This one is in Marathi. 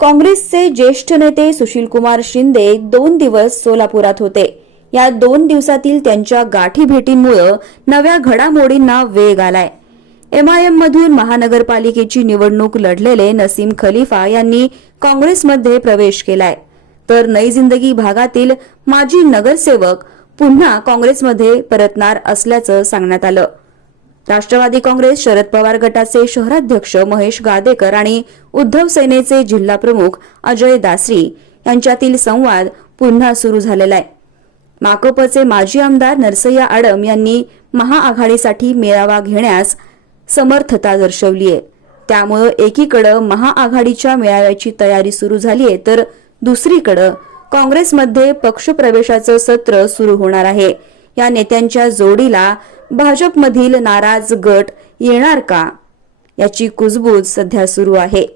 काँग्रेसचे ज्येष्ठ नेते सुशीलकुमार शिंदे दोन दिवस सोलापुरात होते. या दोन दिवसातील त्यांच्या गाठी भेटींमुळं नव्या घडामोडींना वेग आलाय. एमआयएम मधून महानगरपालिकेची निवडणूक लढलेले नसीम खलिफा यांनी काँग्रेसमध्ये प्रवेश केलाय. तर नई जिंदगी भागातील माजी नगरसेवक पुन्हा काँग्रेसमध्ये परतणार असल्याचं सांगण्यात आलं. राष्ट्रवादी काँग्रेस शरद पवार गटाचे शहराध्यक्ष महेश गादेकर आणि उद्धव सेनेचे जिल्हा प्रमुख अजय दासरी यांच्यातील संवाद पुन्हा सुरू झालेला आहे. माकपचे माजी आमदार नरसय्या आडम यांनी महाआघाडीसाठी मेळावा घेण्यास समर्थता दर्शवली आहे. त्यामुळं एकीकडं महाआघाडीच्या मेळाव्याची तयारी सुरू झाली आहे तर दुसरीकडं काँग्रेसमध्ये पक्षप्रवेशाचं सत्र सुरू होणार आहे. या नेत्यांच्या जोडीला भाजपमधील नाराज गट येणार का? याची कुजबूज सध्या सुरू आहे.